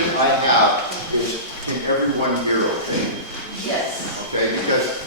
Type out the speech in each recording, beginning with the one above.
question I have is, can everyone hear okay? Yes. Okay, because,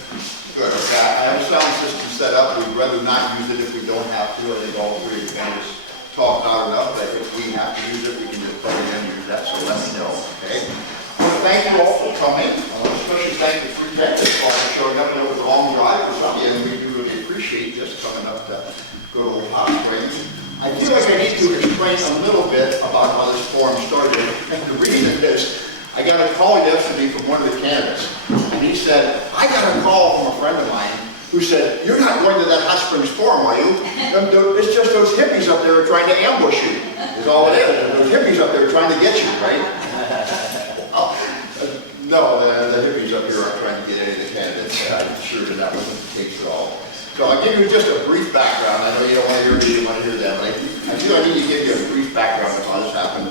good, okay, I have a sound system set up. We'd rather not use it if we don't have to. I think all three candidates talk loud enough, but if we have to use it, we can just plug it in and use that, so let me know, okay? I want to thank you all for coming. I want to especially thank the three candidates for showing up. I know it was a long drive for some of you, and we do really appreciate this coming up to good old Hot Springs. I feel like I need to explain a little bit about how this forum started. And the reason is, I got a call yesterday from one of the candidates, and he said, I got a call from a friend of mine who said, you're not going to that Hot Springs forum, are you? It's just those hippies up there trying to ambush you, is all it is. Those hippies up there trying to get you, right? No, the hippies up here aren't trying to get any of the candidates. I'm sure that wasn't the case at all. So I'll give you just a brief background. I know you don't want to hear me, you want to hear them, but I feel I need to give you a brief background of how this happened.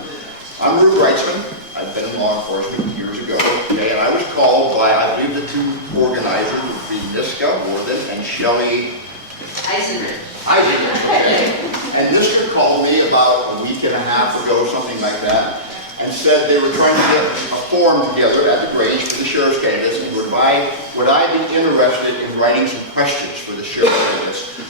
I'm Rube Wrightsman. I've been in law enforcement years ago, okay, and I was called by, I believe, the two organizers would be Niska Worthen and Shelley Eisenman. Okay. And Niska called me about a week and a half ago, something like that, and said they were trying to get a forum together at the Grange for the sheriff's candidates, and would I be interested in writing some questions for the sheriff's candidates,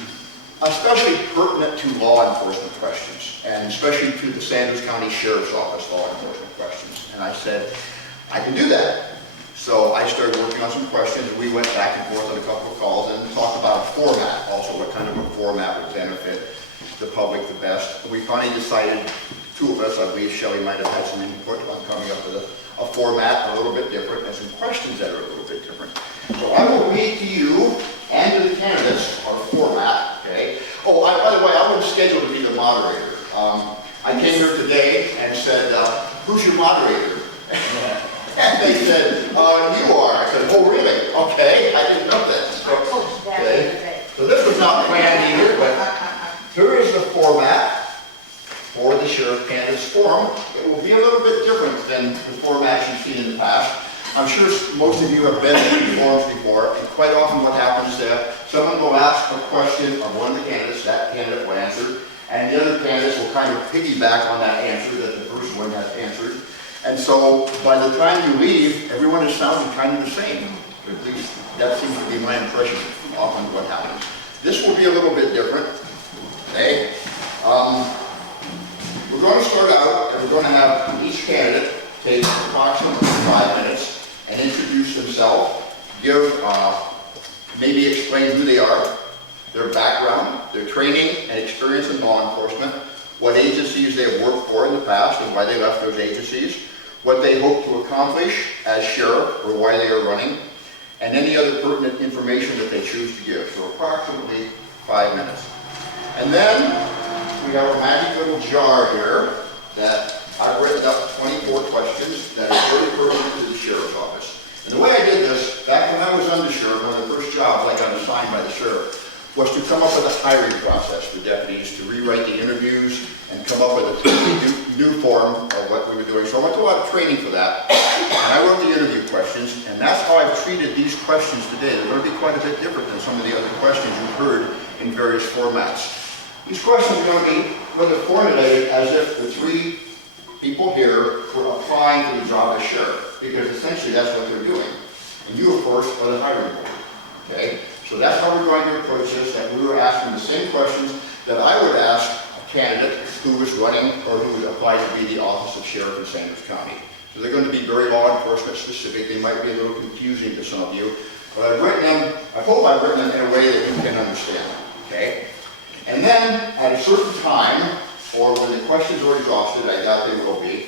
especially pertinent to law enforcement questions, and especially to the Sanders County Sheriff's Office law enforcement questions. And I said, I can do that. So I started working on some questions, and we went back and forth on a couple of calls and talked about a format, also what kind of a format would benefit the public the best. And we finally decided, two of us, I believe Shelley might have had some input on coming up with a format a little bit different and some questions that are a little bit different. So I will read to you and to the candidates our format, okay? Oh, by the way, I wasn't scheduled to be the moderator. I came here today and said, who's your moderator? And they said, you are. I said, oh really? Okay, I didn't know that. So, okay. So this was not planned either, but here is the format for the Sheriff Candidates Forum. It will be a little bit different than the formats you've seen in the past. I'm sure most of you have been in these forums before, and quite often what happens is that someone will ask a question of one of the candidates, that candidate will answer, and the other candidates will kind of piggyback on that answer that the first one has answered. And so by the time you leave, everyone is sounding kind of the same. At least that seems to be my impression of often what happens. This will be a little bit different. Okay? We're going to start out, and we're going to have each candidate take approximately 5 minutes and introduce themselves, give, maybe explain who they are, their background, their training and experience in law enforcement, what agencies they have worked for in the past and why they left those agencies, what they hope to accomplish as sheriff or why they are running, and any other pertinent information that they choose to give. So approximately 5 minutes. And then we have a magic little jar here that I've written up 24 questions that are very pertinent to the sheriff's office. And the way I did this, back when I was undersheriff, one of the first jobs I got assigned by the sheriff, was to come up with a hiring process for deputies, to rewrite the interviews and come up with a totally new form of what we were doing. So I went to a lot of training for that, and I wrote the interview questions, and that's how I've treated these questions today. They're going to be quite a bit different than some of the other questions you've heard in various formats. These questions are going to be formulated as if the three people here were applying for the job as sheriff, because essentially that's what they're doing. And you, of course, are the hiring board. Okay? So that's how we're going to approach this, that we were asking the same questions that I would ask a candidate who was running or who would apply to be the office of sheriff in Sanders County. So they're going to be very law enforcement specific. They might be a little confusing to some of you, but I've written them, I hope I've written them in a way that you can understand them. Okay? And then at a certain time, or when the questions are exhausted, I doubt they will be,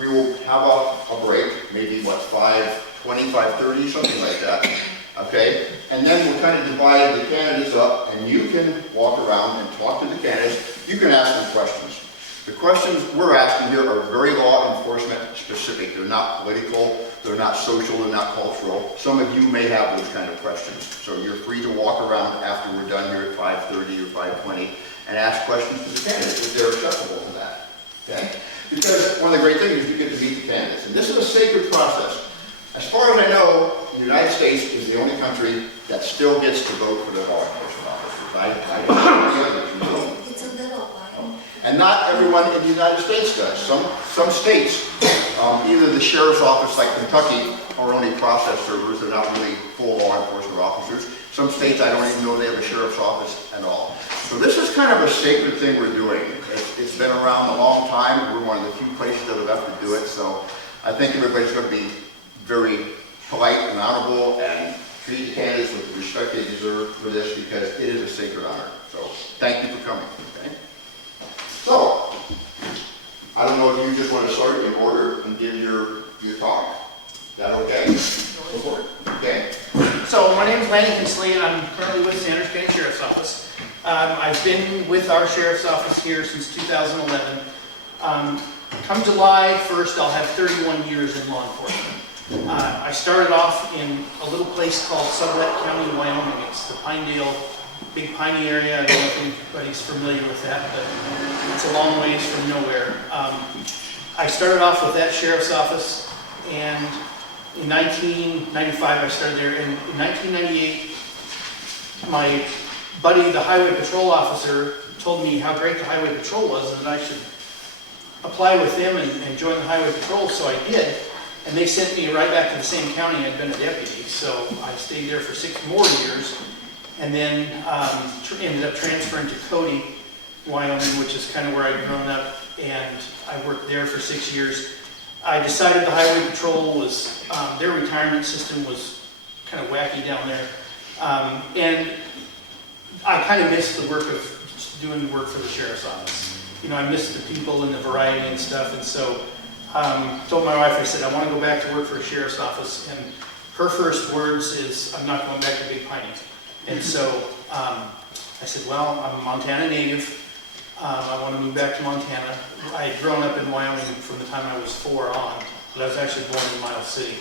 we will have a break, maybe what, 5:20, 5:30, something like that. Okay, and then we'll kind of divide the candidates up, and you can walk around and talk to the candidates. You can ask them questions. The questions we're asking here are very law enforcement specific. They're not political, they're not social, they're not cultural. Some of you may have those kind of questions. So you're free to walk around after we're done here at 5:30 or 5:20 and ask questions to the candidates if they're acceptable to that. Okay? Because one of the great things is you get to meet the candidates. And this is a sacred process. As far as I know, the United States is the only country that still gets to vote for the law enforcement officers. It's a little while. And not everyone in the United States does. Some states either the sheriff's office like Kentucky are only process servers, they're not really full law enforcement officers. Some states I don't even know they have a sheriff's office at all. So this is kind of a sacred thing we're doing. It's been around a long time. We're one of the few places that have ever do it. So I think everybody's going to be very polite and honorable and treat the candidates with the respect they deserve for this because it is a sacred honor. So thank you for coming. Okay? So I don't know if you just want to start in order and give your talk. Is that okay? Go for it. Okay. So my name is Lanny Hensley, and I'm currently with Sanders County Sheriff's Office. I've been with our Sheriff's Office here since 2011. Come July 1st, I'll have 31 years in law enforcement. I started off in a little place called Sublette County, Wyoming. It's the Pinedale, big piney area. I don't know if anybody's familiar with that, but it's a long ways from nowhere. I started off with that Sheriff's Office, and in 1995 I started there. And in 1998, my buddy, the highway patrol officer, told me how great the highway patrol was and that I should apply with them and join the highway patrol, so I did. And they sent me right back to the same county I'd been a deputy, so I stayed there for 6 more years, and then ended up transferring to Cody, Wyoming, which is kind of where I'd grown up, and I worked there for 6 years. I decided the highway patrol was, their retirement system was kind of wacky down there, and I kind of missed the work of doing work for the sheriff's office. You know, I missed the people and the variety and stuff, and so told my wife, I said, I want to go back to work for a sheriff's office, and her first words is, I'm not going back to Big Piney. And so I said, well, I'm a Montana native. I want to move back to Montana. I had grown up in Wyoming from the time I was 4 on, but I was actually born in Miles City.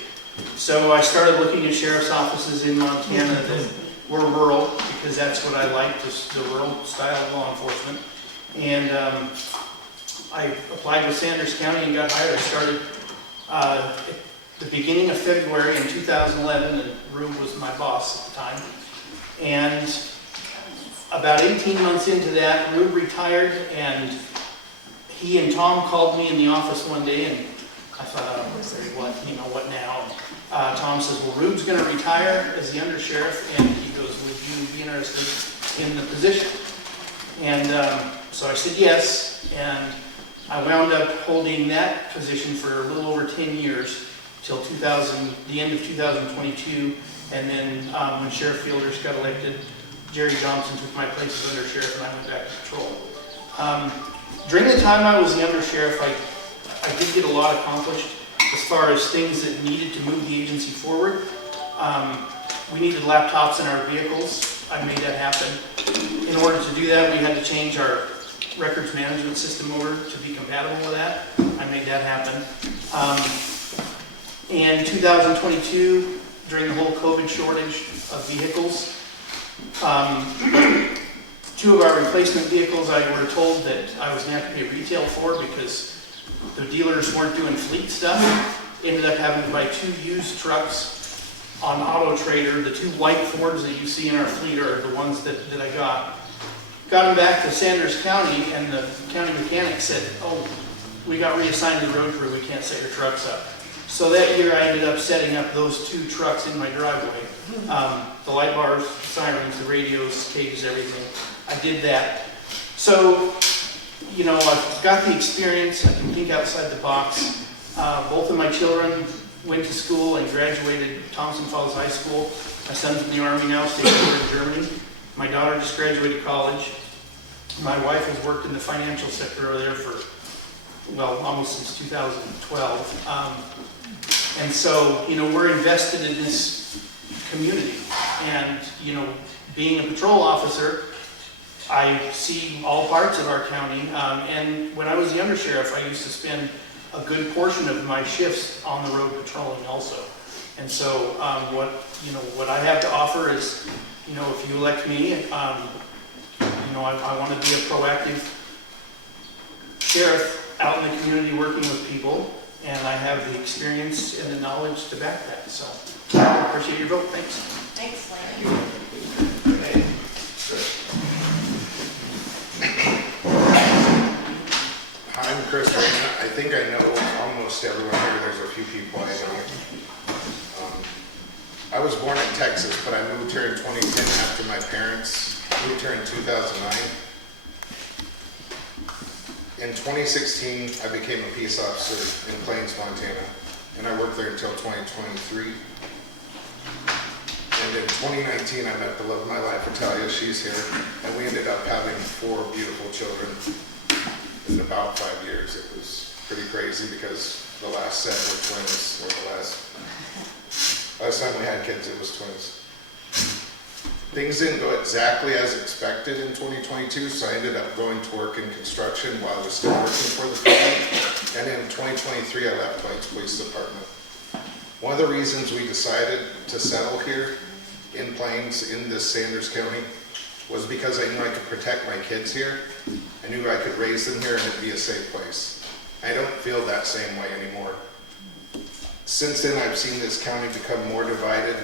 So I started looking at sheriff's offices in Montana that were rural, because that's what I liked, the rural style of law enforcement. And I applied with Sanders County and got hired. I started at the beginning of February in 2011, and Rube was my boss at the time. And about 18 months into that, Rube retired, and he and Tom called me in the office one day, and I thought, what now? Tom says, well, Rube's going to retire as the undersheriff, and he goes, would you be interested in the position? And so I said yes, and I wound up holding that position for a little over 10 years, till the end of 2022, and then when Sheriff Fielders got elected, Jerry Johnson took my place as undersheriff, and I went back to patrol. During the time I was the undersheriff, I did get a lot accomplished as far as things that needed to move the agency forward. We needed laptops in our vehicles. I made that happen. In order to do that, we had to change our records management system over to be compatible with that. I made that happen. In 2022, during the whole COVID shortage of vehicles, 2 of our replacement vehicles I were told that I was going to have to pay retail for because the dealers weren't doing fleet stuff. Ended up having to buy 2 used trucks on Auto Trader. The 2 white Fords that you see in our fleet are the ones that I got. Got them back to Sanders County, and the county mechanic said, oh, we got reassigned to the road crew, we can't set your trucks up. So that year I ended up setting up those 2 trucks in my driveway. The light bars, sirens, the radios, cages, everything. I did that. So, you know, I've got the experience, I can think outside the box. Both of my children went to school and graduated Thompson Falls High School. My son's in the Army now, stationed in Germany. My daughter just graduated college. My wife has worked in the financial sector over there for, well, almost since 2012. And so, you know, we're invested in this community. And, you know, being a patrol officer, I see all parts of our county. And when I was the undersheriff, I used to spend a good portion of my shifts on the road patrolling also. And so what I have to offer is, you know, if you elect me, you know, I want to be a proactive sheriff out in the community working with people, and I have the experience and the knowledge to back that. So I appreciate your vote. Thanks. Thanks, Lanny. Okay. I'm Chris Raymond. I think I know almost everyone here. There's a few people I know. I was born in Texas, but I moved here in 2010 after my parents moved here in 2009. In 2016, I became a peace officer in Plains, Montana, and I worked there until 2023. And in 2019, I met the love of my life, Italia. She's here, and we ended up having 4 beautiful children in about 5 years. It was pretty crazy because the last set were twins, or the last time we had kids, it was twins. Things didn't go exactly as expected in 2022, so I ended up going to work in construction while I was still working for the company. And in 2023, I left Plains Police Department. One of the reasons we decided to settle here in Plains, in this Sanders County, was because I knew I could protect my kids here. I knew I could raise them here and it'd be a safe place. I don't feel that same way anymore. Since then, I've seen this county become more divided.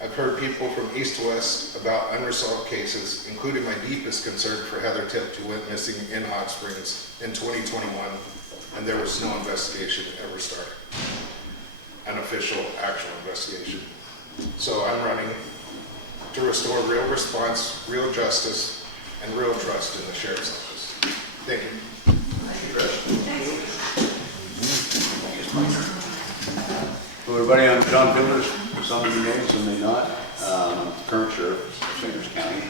I've heard people from east to west about unresolved cases, including my deepest concern for Heather Tip, who went missing in Hot Springs in 2021, and there was no investigation ever started. An official, actual investigation. So I'm running to restore real response, real justice, and real trust in the Sheriff's Office. Thank you. Thank you, Chris. Hello everybody, I'm John Fillers. Some of you may, some may not. I'm current sheriff of Sanders County.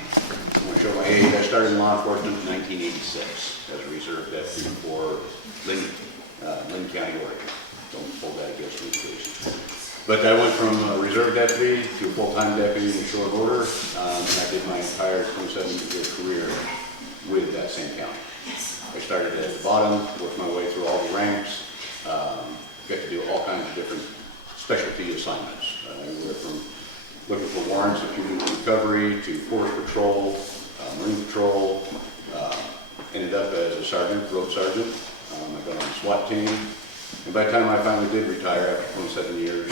I'm going to show my age. I started in law enforcement in 1986 as a reserve deputy for Lynn County, Oregon. Don't hold that against me, please. But I went from a reserve deputy to a full-time deputy in short order, and I did my entire 27-year career with that same county. I started at the bottom, worked my way through all the ranks, got to do all kinds of different specialty assignments. Anywhere from looking for warrants of human recovery to forest patrol, marine patrol, ended up as a sergeant, road sergeant. I got on the SWAT team. And by the time I finally did retire after 27 years,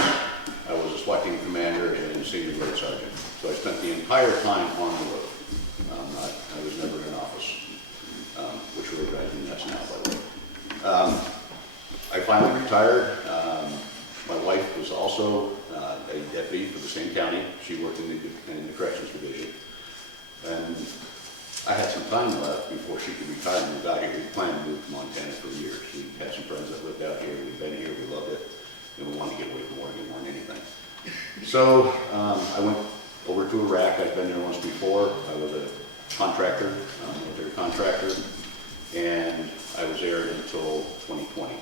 I was a SWAT team commander and senior road sergeant. So I spent the entire time on the road. I was never in office, which we're driving nuts now, by the way. I finally retired. My wife was also a deputy for the same county. She worked in the corrections division. And I had some time left before she could retire and we got here. We planned to move to Montana for years. We had some friends that lived out here. We've been here, we loved it, and we wanted to get away from Oregon more than anything. So I went over to Iraq. I'd been there once before. I was a contractor, military contractor, and I was there until 2020.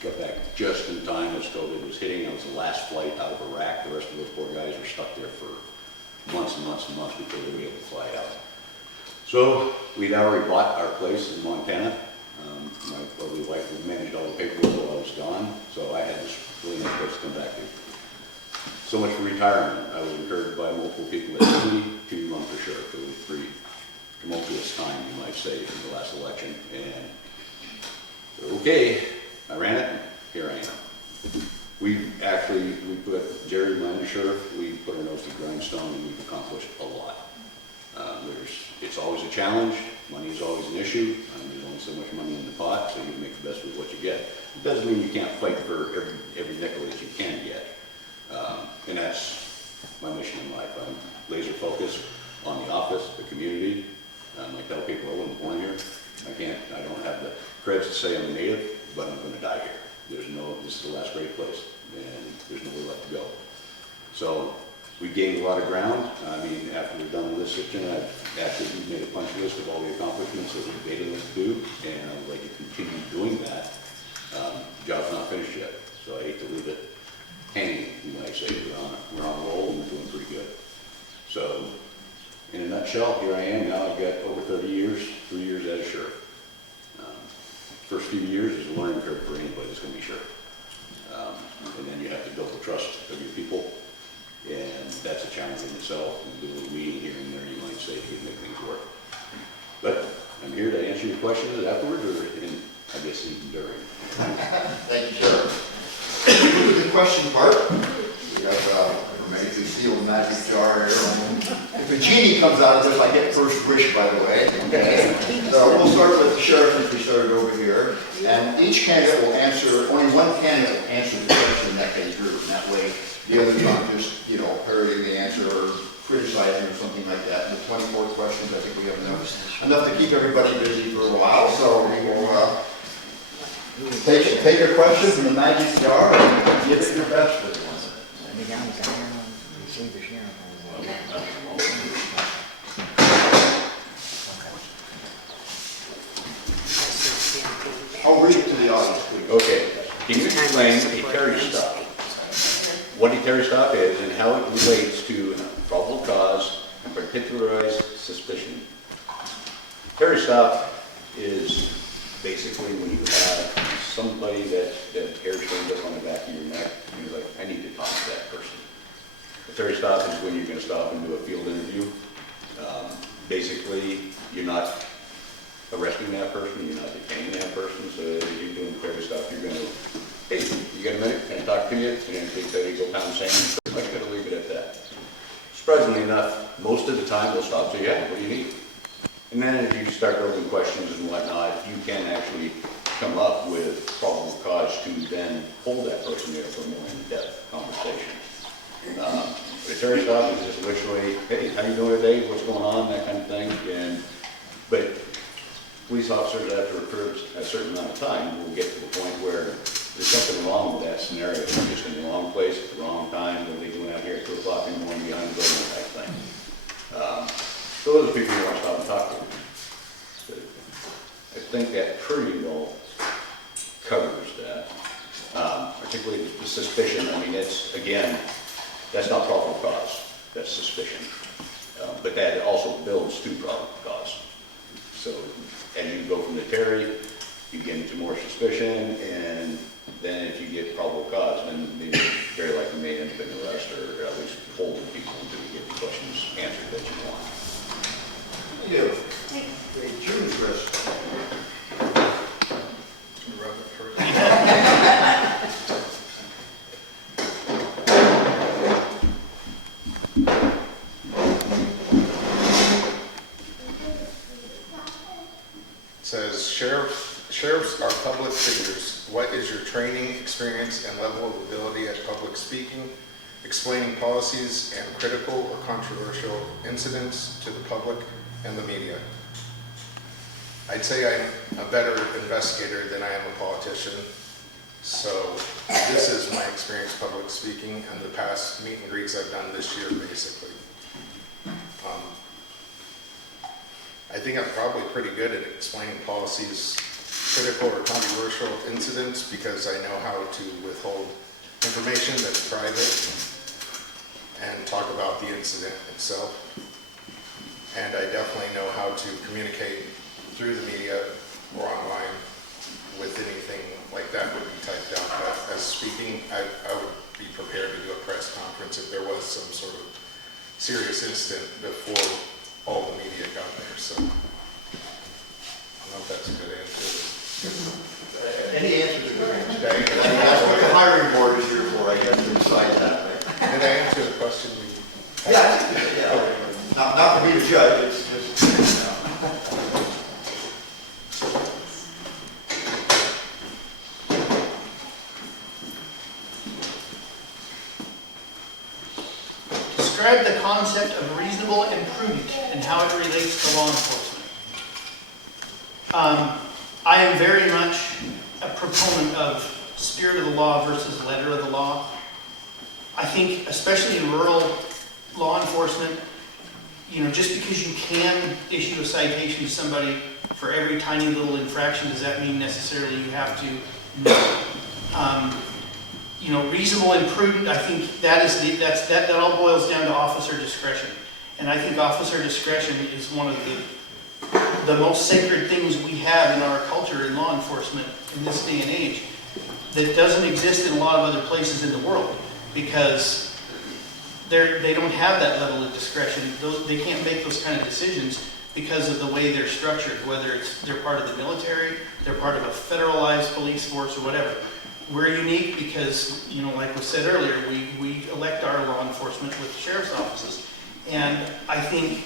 Got back just in time as COVID was hitting. I was the last flight out of Iraq. The rest of those poor guys were stuck there for months and months and months before they were able to fly out. So we'd already bought our place in Montana. My lovely wife had managed all the paperwork while I was gone, so I had this really nice place to come back to. So much for retirement. I was encouraged by multiple people at me to run for sheriff. It was a pretty tumultuous time, you might say, in the last election. And okay, I ran it, and here I am. We put Jerry, my undersheriff, we put our nose to the grindstone, and we've accomplished a lot. It's always a challenge. Money is always an issue. There's only so much money in the pot, so you make the best with what you get. It doesn't mean you can't fight for every nickel that you can get. And that's my mission in life. I'm laser focused on the office, the community. I tell people I wasn't born here. I don't have the credits to say I'm a native, but I'm going to die here. This is the last great place, and there's nowhere left to go. So we gained a lot of ground. I mean, after we're done with this section, we've made a punch list of all the accomplishments that we've made us do, and I would like to continue doing that. The job's not finished yet, so I hate to leave it hanging. You might say we're on a roll and we're doing pretty good. So, in a nutshell, here I am now. I've got over 30 years, 3 years as a sheriff. First few years is a learning curve for anybody that's going to be sheriff. And then you have to build the trust of your people, and that's a challenge in itself. And do a little meeting here and there, you might say, to make things work. But I'm here to answer your questions afterwards, or I guess even during. Thank you, Sheriff. Move to the question part. We have magically sealed magic jar here. If a genie comes out of this, I get first wish, by the way. Okay. So we'll start with the sheriff in and each candidate will answer, only one candidate will answer the question that they drew. And that way, the others aren't just, you know, parroting the answer or criticizing or something like that. And the 24 questions, I think we have enough to keep everybody busy for a while, so we will take a question from the magic jar and give it your best with it. I'll read it to the audience, please. Okay, can you explain a Terry stop? What a Terry stop is and how it relates to probable cause and particularized suspicion. Terry stop is basically when you have somebody that hair stands up on the back of your neck and you're like, I need to talk to that person. A Terry stop is when you're going to stop and do a field interview. Basically, you're not arresting that person, you're not detaining that person, so if you're doing Terry stop, you're going to, hey, you got a minute, can I talk to you? And then they say, go pound sand, pretty much going to leave it at that. Surprisingly enough, most of the time they'll stop and say, yeah, what do you need? And then as you start building questions and whatnot, you can actually come up with probable cause to then hold that person there for a more in-depth conversation. The Terry stop is just literally, hey, how you doing today? What's going on? That kind of thing. But police officers, after a certain amount of time, will get to the point where there's something wrong with that scenario. They're just in the wrong place at the wrong time. What are they doing out here at 2 o'clock in the morning behind the building type thing? So those are people you want to stop and talk to. So I think that pretty well covers that. Particularly the suspicion. I mean, it's, again, that's not probable cause. That's suspicion. But that also builds to probable cause. So as you go from the Terry, you get into more suspicion, and then if you get probable cause, then they very likely may end up in arrest or at least holding people until you get the questions answered that you want. Thank you. Great, June's wrist. Rub it first. Says, sheriffs are public figures. What is your training, experience, and level of ability at public speaking, explaining policies and critical or controversial incidents to the public and the media? I'd say I'm a better investigator than I am a politician. So this is my experience public speaking and the past meet and greets I've done this year, basically. I think I'm probably pretty good at explaining policies, critical or controversial incidents, because I know how to withhold information that's private and talk about the incident itself. And I definitely know how to communicate through the media or online with anything like that would be typed out. But as speaking, I would be prepared to do a press conference if there was some sort of serious incident before all the media got there. So I don't know if that's a good answer. Any answer to good answer. That's what the hiring board is here for, I guess, to decide that, right? Did I answer the question? Yeah. Not for me to judge, it's just, Describe the concept of reasonable and prudent and how it relates to law enforcement. I am very much a proponent of spirit of the law versus letter of the law. I think, especially in rural law enforcement, you know, just because you can issue a citation to somebody for every tiny little infraction, does that mean necessarily you have to? No. You know, reasonable and prudent, I think that all boils down to officer discretion. And I think officer discretion is one of the most sacred things we have in our culture in law enforcement in this day and age that doesn't exist in a lot of other places in the world, because they don't have that level of discretion. They can't make those kind of decisions because of the way they're structured, whether they're part of the military, they're part of a federalized police force or whatever. We're unique because, you know, like was said earlier, we elect our law enforcement with sheriff's offices. And I think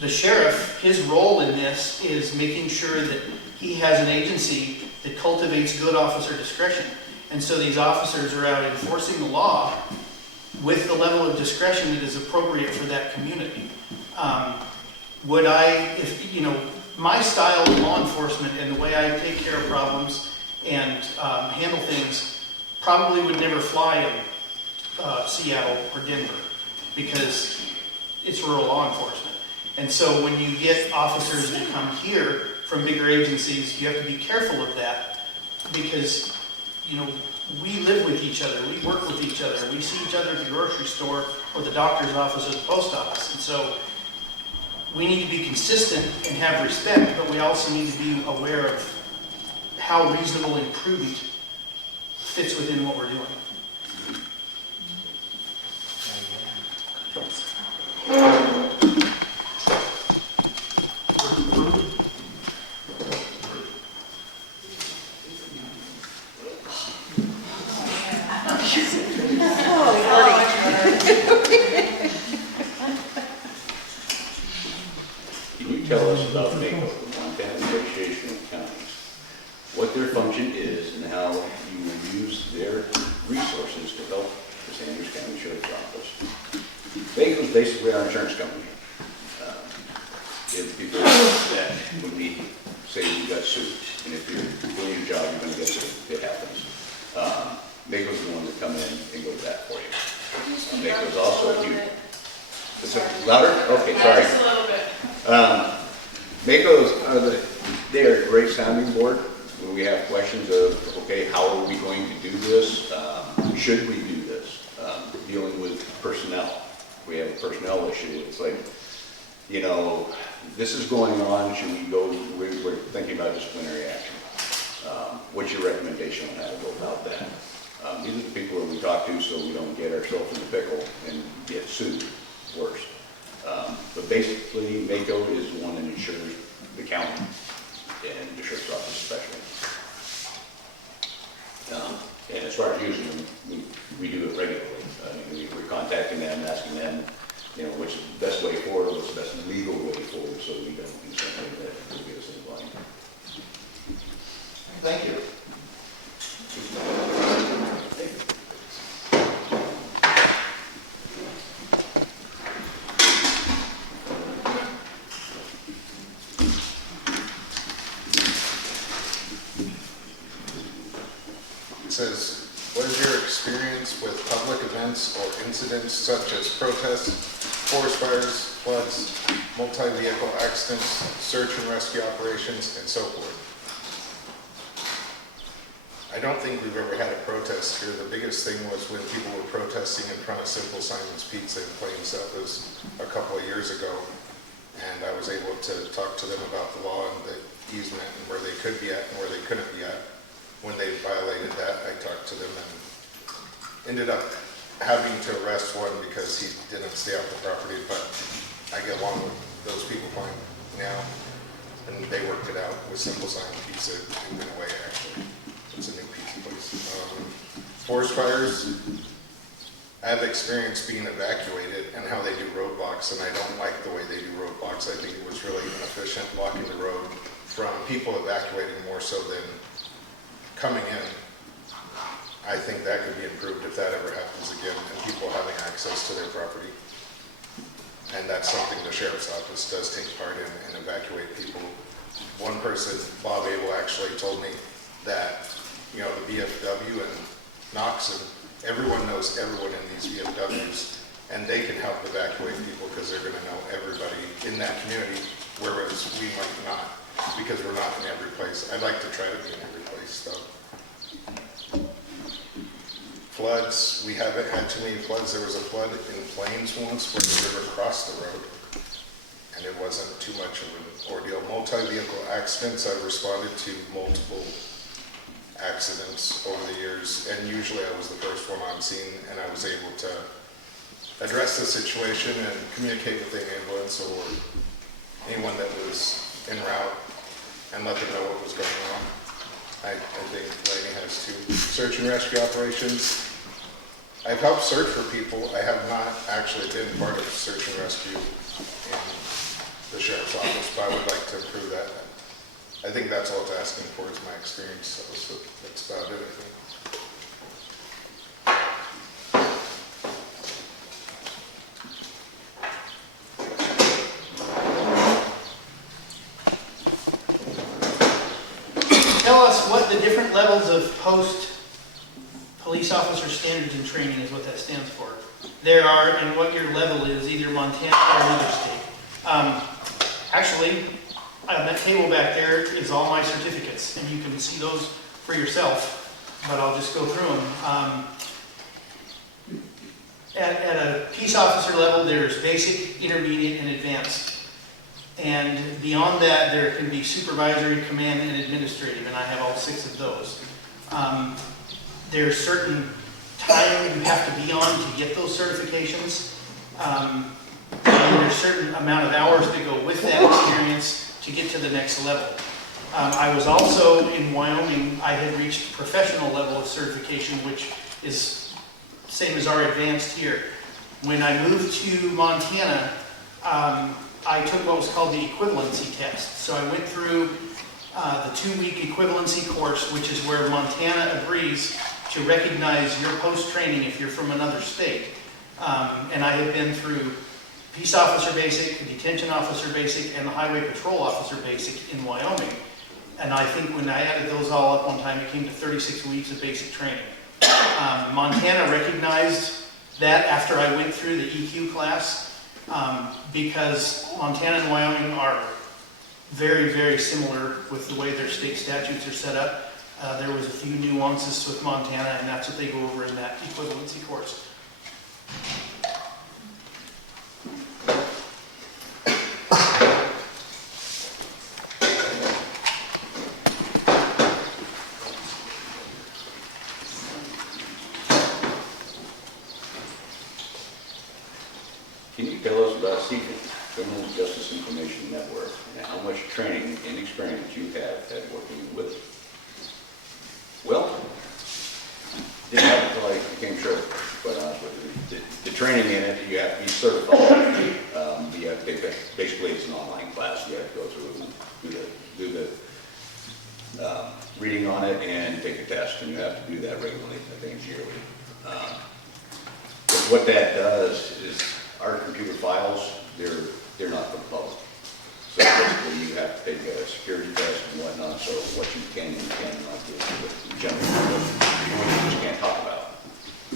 the sheriff, his role in this is making sure that he has an agency that cultivates good officer discretion. And so these officers are out enforcing the law with the level of discretion that is appropriate for that community. Would I, if, you know, my style of law enforcement and the way I take care of problems and handle things probably would never fly in Seattle or Denver, because it's rural law enforcement. And so when you get officers that come here from bigger agencies, you have to be careful of that, because, you know, we live with each other, we work with each other, we see each other at the grocery store or the doctor's office or the post office. And so we need to be consistent and have respect, but we also need to be aware of how reasonable and prudent fits within what we're doing. Can you tell us about MACO, the Montana Association of Counties, what their function is and how you will use their resources to help the Sanders County Sheriff's Office? MACO is basically our insurance company. If people that when we say you got sued, and if you're doing your job, you're going to get sued. It happens. MACO is the one that come in and go to that for you. MACO is also huge. Is it louder? Okay, sorry. Just a little bit. MACO's, they are a great sounding board when we have questions of, okay, how are we going to do this? Should we do this? Dealing with personnel. We have a personnel issue. It's like, you know, this is going on. Should we go, we're thinking about disciplinary action. What's your recommendation on how to go about that? These are the people that we talk to so we don't get ourselves in a pickle and get sued worse. But basically, MACO is the one that insures the county and the sheriff's office especially. And as far as using them, we do it regularly. We're contacting them, asking them, you know, what's the best way forward, what's the best legal way forward, so we don't do something that will get us in the line. Thank you. It says, what is your experience with public events or incidents such as protests, forest fires, floods, multi-vehicle accidents, search and rescue operations, and so forth? I don't think we've ever had a protest here. The biggest thing was when people were protesting in front of Simple Simon's Pizza in Plains. That was a couple of years ago. And I was able to talk to them about the law and the easement and where they could be at and where they couldn't be at. When they violated that, I talked to them and ended up having to arrest one because he didn't stay off the property, but I get along with those people fine now. And they worked it out with Simple Simon Pizza. It went away, actually. It's a new pizza place. Forest fires, I have experience being evacuated and how they do roadblocks, and I don't like the way they do roadblocks. I think it was really inefficient blocking the road from people evacuating more so than coming in. I think that could be improved if that ever happens again and people having access to their property. And that's something the sheriff's office does take part in and evacuate people. One person, Bob Abel, actually told me that, you know, the VFW and Knox and everyone knows everyone in these VFWs, and they can help evacuate people because they're going to know everybody in that community, whereas we might not, because we're not in every place. I'd like to try to be in every place, though. Floods, we haven't had too many floods. There was a flood in Plains once where the river crossed the road, and it wasn't too much of an ordeal. Multi-vehicle accidents, I've responded to multiple accidents over the years, and usually I was the first one on scene, and I was able to address the situation and communicate with the ambulance or anyone that was en route and let them know what was going on. I think Lanny has too. Search and rescue operations. I've helped search for people. I have not actually been part of search and rescue. And the sheriff's office, but I would like to improve that. I think that's all it's asking for is my experience, so that's about it, I think. Tell us what the different levels of post police officer standards and training is, what that stands for. There are, and what your level is, either Montana or another state. Actually, on that table back there is all my certificates, and you can see those for yourself, but I'll just go through them. At a peace officer level, there's basic, intermediate, and advanced. And beyond that, there can be supervisory, command, and administrative, and I have all 6 of those. There's certain time you have to be on to get those certifications. And there's a certain amount of hours that go with that experience to get to the next level. I was also in Wyoming, I had reached professional level of certification, which is same as our advanced here. When I moved to Montana, I took what was called the equivalency test. So I went through the 2-week equivalency course, which is where Montana agrees to recognize your post-training if you're from another state. And I had been through Peace Officer Basic, Detention Officer Basic, and the Highway Patrol Officer Basic in Wyoming. And I think when I added those all up one time, it came to 36 weeks of basic training. Montana recognized that after I went through the EQ class, because Montana and Wyoming are very, very similar with the way their state statutes are set up. There was a few nuances with Montana, and that's what they go over in that equivalency course. Can you tell us about CJIN, Criminal Justice Information Network, and how much training and experience you have at working with it? Well, didn't have it until I became sheriff, quite honest with you. The training in it, you have to be certified. You have to take, basically it's an online class. You have to go through and do the reading on it and take a test, and you have to do that regularly. I think it's yearly. But what that does is our computer files, they're not for the public. So basically you have to take a security test and whatnot, so what you can and cannot do with the general public, you just can't talk about.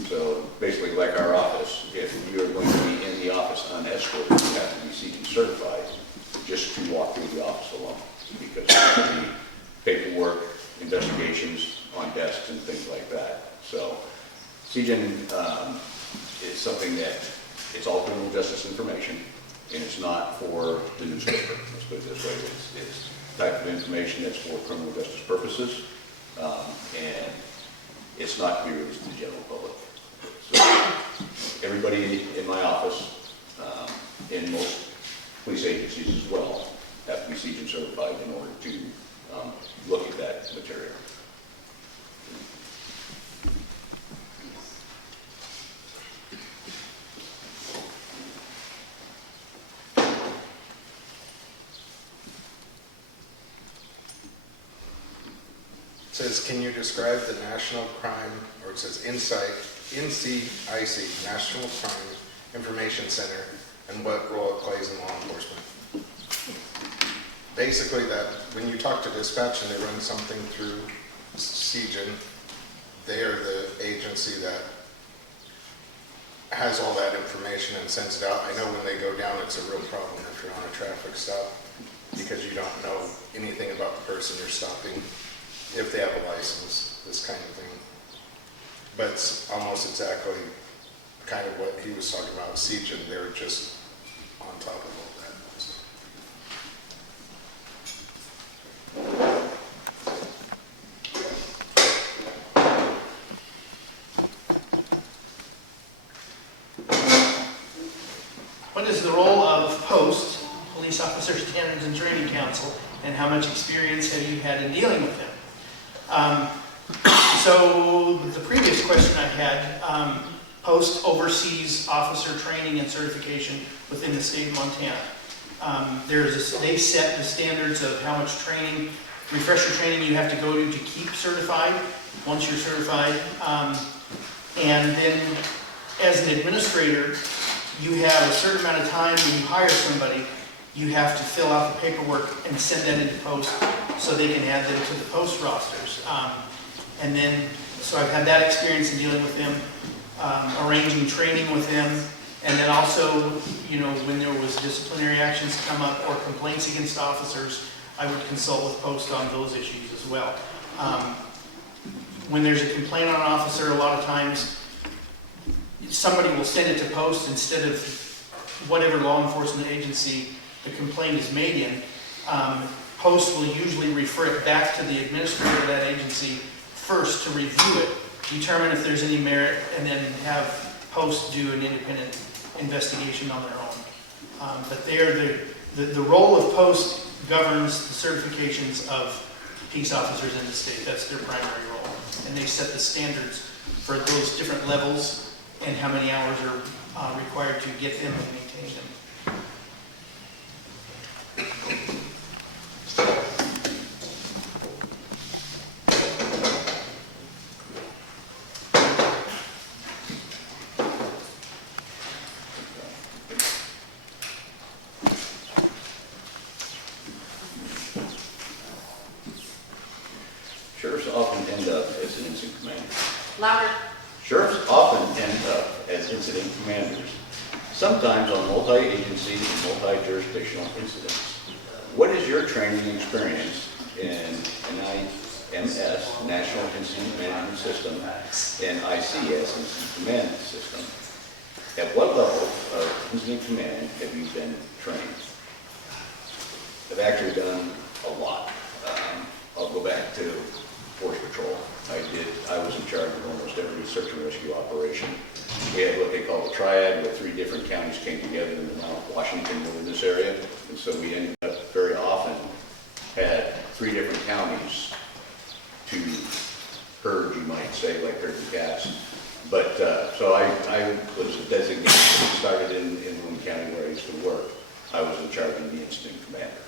So basically like our office, if you're going to be in the office unescorted, you have to be CJIN certified just to walk through the office alone, because there can be paperwork, investigations on desks and things like that. So CJIN is something that it's all criminal justice information, and it's not for the newspaper. Let's put it this way: it's the type of information that's for criminal justice purposes, and it's not to be released to the general public. So everybody in my office, in most police agencies as well, have to be CJIN certified in order to look at that material. It says, can you describe the National Crime, or it says NCIC, National Crime Information Center, and what role it plays in law enforcement? Basically that, when you talk to dispatch and they run something through CJIN, they are the agency that has all that information and sends it out. I know when they go down, it's a real problem if you're on a traffic stop, because you don't know anything about the person you're stopping, if they have a license, this kind of thing. But it's almost exactly kind of what he was talking about, CJIN. They're just on top of all that. So. What is the role of POST, Police Officer Standards and Training Council, and how much experience have you had in dealing with them? So the previous question I had, POST oversees officer training and certification within the state of Montana. They set the standards of how much training, refresher training you have to go to keep certified, once you're certified. And then as an administrator, you have a certain amount of time when you hire somebody, you have to fill out the paperwork and send that into post so they can add them to the post rosters. And then, so I've had that experience in dealing with them, arranging training with them, and then also, you know, when there was disciplinary actions come up or complaints against officers, I would consult with post on those issues as well. When there's a complaint on an officer, a lot of times somebody will send it to post instead of whatever law enforcement agency the complaint is made in. Post will usually refer it back to the administrator of that agency first to review it, determine if there's any merit, and then have post do an independent investigation on their own. But the role of post governs the certifications of peace officers in the state. That's their primary role. And they set the standards for those different levels and how many hours are required to get them and maintain them. Sheriffs often end up as incident commanders. Louder. Sheriffs often end up as incident commanders, sometimes on multi-agency and multi-jurisdictional incidents. What is your training experience in NIMS, National Incident Management System, and ICS, Incident Command System? At what level of incident command have you been trained? I've actually done a lot. I'll go back to Force Patrol. I was in charge of almost every search and rescue operation. We had what they call the triad, where 3 different counties came together in the Mount Washington wilderness area. And so we ended up very often had 3 different counties to herd, you might say, like herding cats. But so I was designated, started in one county where I used to work. I was in charge of the incident commander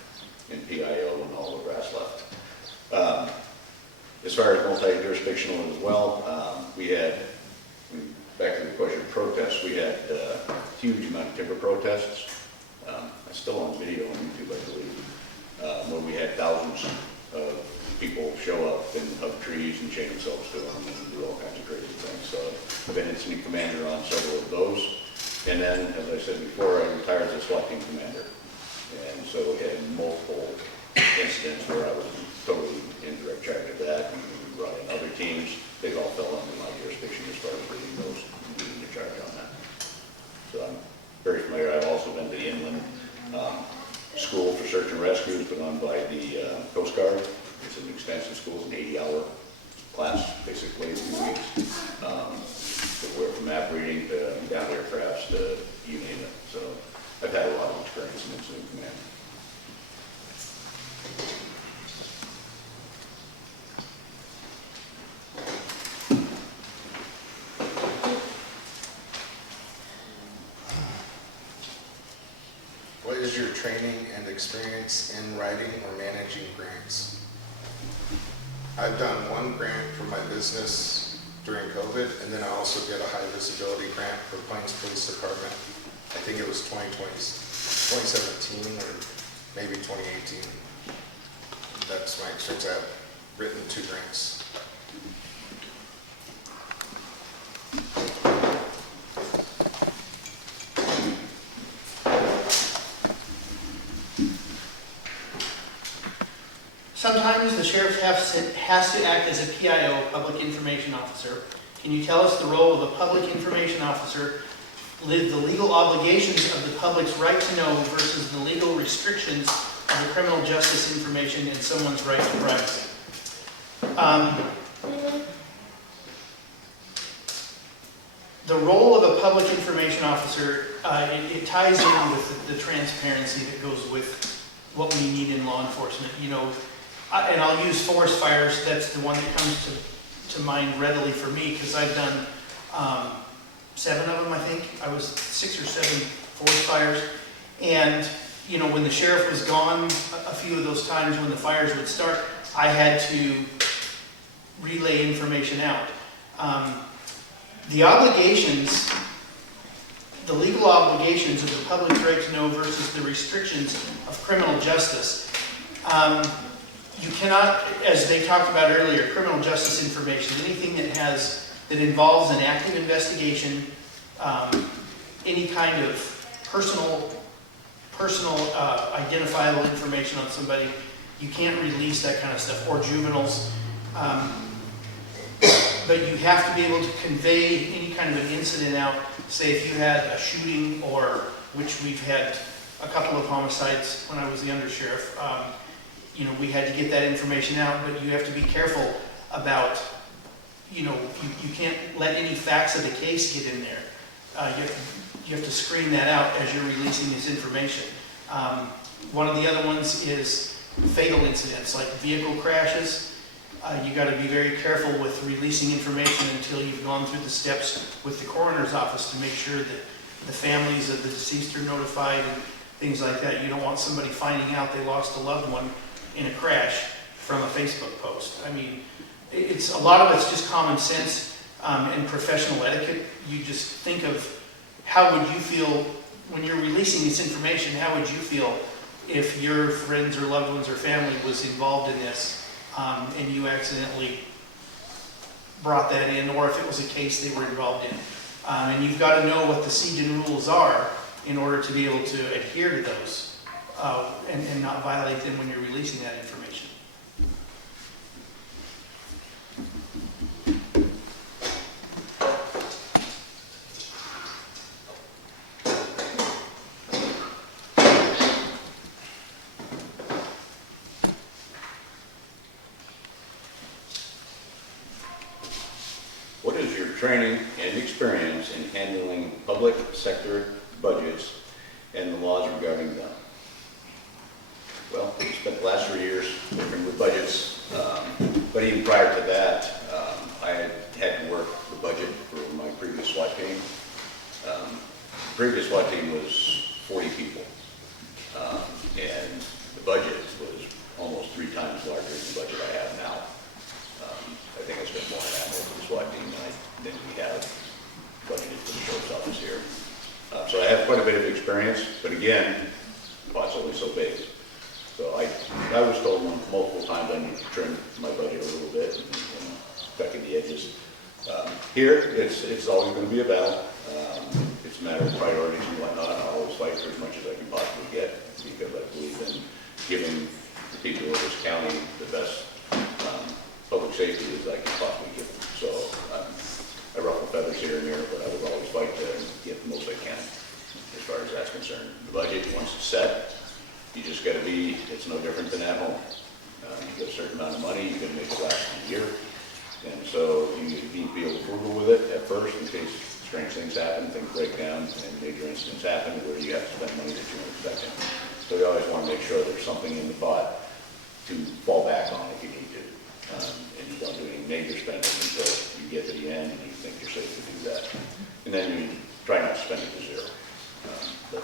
in PIO when all the grass left. As far as multi-jurisdictional as well, we had, back to the question of protests, we had a huge amount of timber protests. It's still on video on YouTube, I believe, where we had thousands of people show up and hug trees and chain themselves to them and do all kinds of crazy things. So I've been incident commander on several of those. And then, as I said before, I retired as a SWAT team commander. And so we had multiple incidents where I was totally in direct charge of that, and we brought in other teams. They all fell under my jurisdiction as far as leading those, leading the charge on that. So I'm very familiar. I've also been to the inland school for search and rescue put on by the Coast Guard. It's an extensive school, it's an 80-hour class, basically, 2 weeks. Where from map reading to down aircrafts to you name it. So I've had a lot of experience in incident command. What is your training and experience in writing or managing grants? I've done 1 grant for my business during COVID, and then I also did a high visibility grant for Plains Police Department. I think it was 2017 or maybe 2018. That's my experience. I've written 2 grants. Sometimes the sheriff has to act as a PIO, Public Information Officer. Can you tell us the role of a Public Information Officer, the legal obligations of the public's right to know versus the legal restrictions of the criminal justice information and someone's right to privacy? The role of a Public Information Officer, it ties in with the transparency that goes with what we need in law enforcement. You know, and I'll use forest fires. That's the one that comes to mind readily for me, because I've done 7 of them, I think. I was 6 or 7 forest fires. And you know, when the sheriff was gone, a few of those times when the fires would start, I had to relay information out. The obligations, the legal obligations of the public right to know versus the restrictions of criminal justice. You cannot, as they talked about earlier, criminal justice information, anything that involves an active investigation, any kind of personal identifiable information on somebody, you can't release that kind of stuff, or juveniles. But you have to be able to convey any kind of an incident out. Say if you had a shooting, or which we've had a couple of homicides when I was the undersheriff. You know, we had to get that information out, but you have to be careful about, you know, you can't let any facts of the case get in there. You have to screen that out as you're releasing this information. One of the other ones is fatal incidents, like vehicle crashes. You got to be very careful with releasing information until you've gone through the steps with the coroner's office to make sure that the families of the deceased are notified and things like that. You don't want somebody finding out they lost a loved one in a crash from a Facebook post. I mean, it's a lot of it's just common sense and professional etiquette. You just think of how would you feel when you're releasing this information. How would you feel if your friends or loved ones or family was involved in this? And you accidentally brought that in, or if it was a case they were involved in. And you've got to know what the CJIN rules are in order to be able to adhere to those and not violate them when you're releasing that information. What is your training and experience in handling public sector budgets and the laws regarding them? Well, I spent the last 3 years working with budgets, but even prior to that, I had to work the budget for my previous SWAT team. The previous SWAT team was 40 people, and the budget was almost 3 times larger than the budget I have now. I think I spent more than that for the SWAT team than we have budgeted for the sheriff's office here. So I have quite a bit of experience, but again, the pot's only so big. So I was told multiple times I need to trim my budget a little bit and tuck in the edges. Here, it's always going to be a battle. It's a matter of priorities and whatnot. I'll always fight for as much as I can possibly get because I believe in giving the people of this county the best public safety as I can possibly give them. So I ruffle feathers here and there, but I will always fight to get the most I can as far as that's concerned. The budget, once it's set, you just got to be, it's no different than at home. You get a certain amount of money, you got to make it last a year. And so you need to be a little frugal with it at first in case strange things happen, things break down, and major incidents happen where you have to spend money that you weren't expecting. So you always want to make sure there's something in the pot to fall back on if you need to. And you don't do any major spending until you get to the end and you think you're safe to do that. And then you try not to spend it to zero. But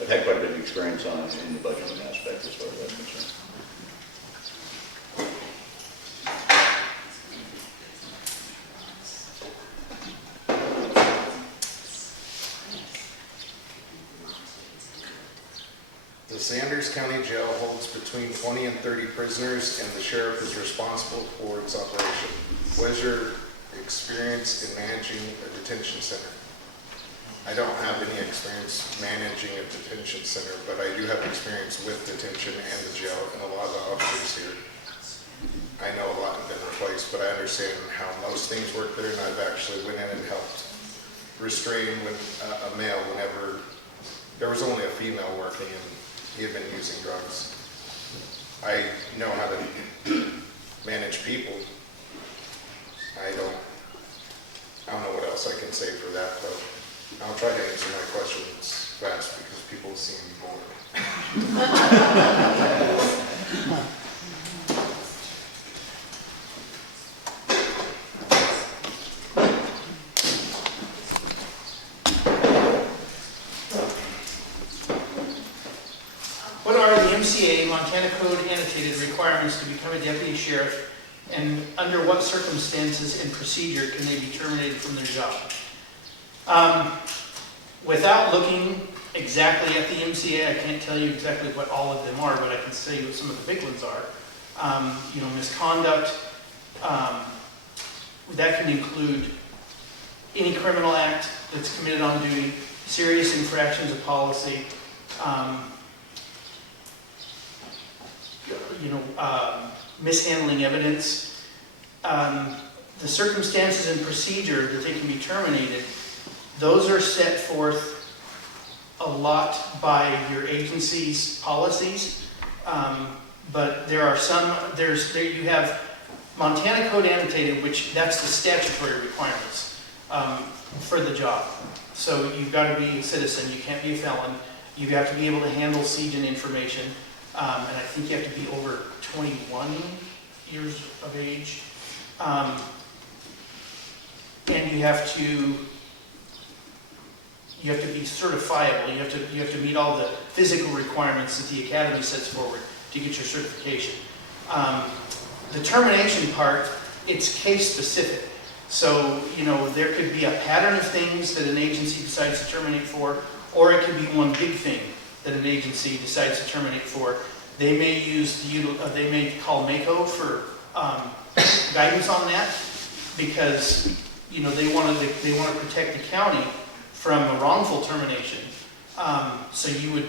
I've had quite a bit of experience in the budgeting aspect as far as that's concerned. The Sanders County Jail holds between 20 and 30 prisoners, and the sheriff is responsible for its operation. What is your experience in managing a detention center? I don't have any experience managing a detention center, but I do have experience with detention and the jail, and a lot of the officers here. I know a lot have been replaced, but I understand how most things work there, and I've actually went in and helped restrain a male whenever there was only a female working and he had been using drugs. I know how to manage people. I don't know what else I can say for that, but I'll try to answer my questions fast because people seem bored. MCA Montana Code annotated requirements to become a deputy sheriff, and under what circumstances and procedure can they be terminated from their job? Without looking exactly at the MCA, I can't tell you exactly what all of them are, but I can say what some of the big ones are. Misconduct, that can include any criminal act that's committed on duty, serious infractions of policy, mishandling evidence. The circumstances and procedure that they can be terminated, those are set forth a lot by your agency's policies. But there are some, you have Montana Code annotated, which that's the statutory requirements for the job. So you've got to be a citizen, you can't be a felon, you have to be able to handle siege and information, and I think you have to be over 21 years of age. And you have to be certifiable. You have to meet all the physical requirements that the academy sets forward to get your certification. The termination part, it's case specific. So, there could be a pattern of things that an agency decides to terminate for, or it could be one big thing that an agency decides to terminate for. They may they may call MACO for guidance on that, because they want to protect the county from a wrongful termination. So you would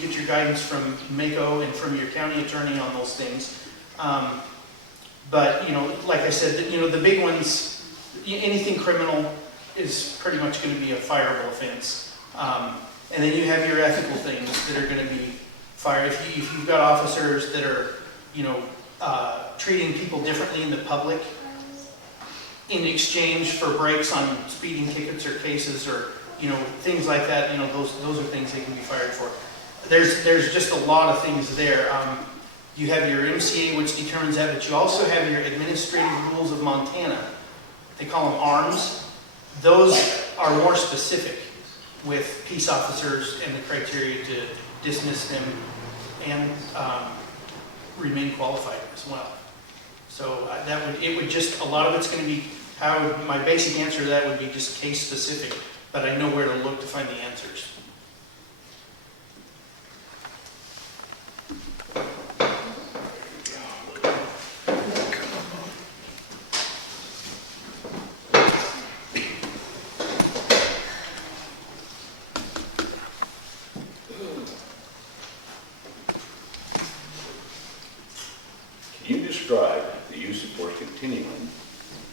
get your guidance from MACO and from your county attorney on those things. But like I said, the big ones, anything criminal is pretty much going to be a fireable offense. And then you have your ethical things that are going to be fire. If you've got officers that are, treating people differently in the public in exchange for breaks on speeding tickets or cases or, things like that, those are things they can be fired for. There's just a lot of things there. You have your MCA, which determines that, but you also have your administrative rules of Montana. They call them ARMS. Those are more specific with peace officers and the criteria to dismiss them and remain qualified as well. So a lot of it's going to be, my basic answer to that would be just case specific, but I know where to look to find the answers. Can you describe the use of force continuum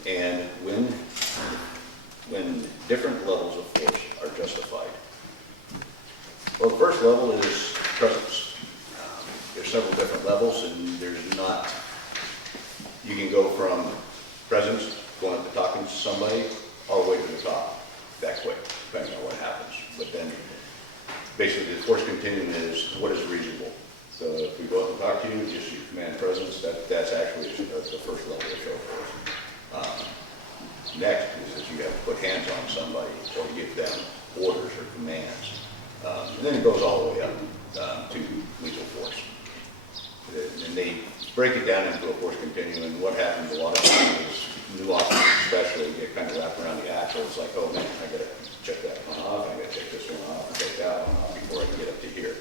and when different levels of force are justified? Well, the first level is presence. There's several different levels, and you can go from presence, going up to talking to somebody, all the way to the top that quick, depending on what happens. But then, basically, the force continuum is what is reasonable. So if we go up and talk to you, just your command presence, that's actually the first level of show force. Next is that you have to put hands on somebody or give them orders or commands. And then it goes all the way up to lethal force. And they break it down into a force continuum, and what happens a lot of times is new officers especially get kind of wrapped around the axle. It's like, oh man, I gotta check that one off, I gotta check this one off, and check that one off before I can get up to here.